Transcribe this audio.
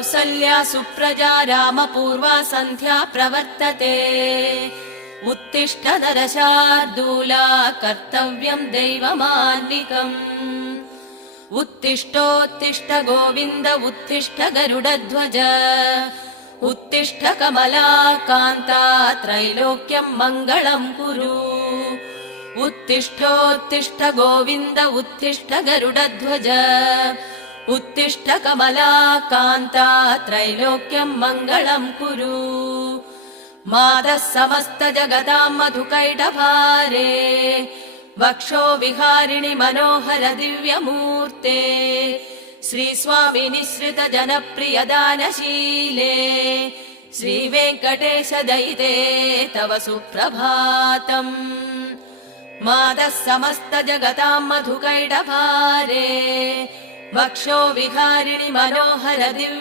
कौसल्या सुप्रजा रामपूर्वा सन्ध्या प्रवर्तते उत्तिष्ठ नरशार्दूला कर्तव्यम् दैवमान्निकम् उत्तिष्ठोत्तिष्ठ गोविन्द उत्तिष्ठ गरुडध्वज उत्तिष्ठ कमलाकान्ता त्रैलोक्यम् मङ्गलम् कुरु उत्तिष्ठोत्तिष्ठ गोविन्द उत्तिष्ठ गरुडध्वज उत्तिष्ठ कमलाकान्ता त्रैलोक्यम् मङ्गलम् कुरु मातः समस्त जगताम् मधुकैटभारे वक्षो विहारिणि मनोहर दिव्यमूर्ते श्रीस्वामि निःसृत जनप्रिय दानशीले श्रीवेङ्कटेश दयिते तव सुप्रभातम् मातः समस्त जगताम् मधुकैटभारे वक्षो विहारिणि मनोहर दिव्य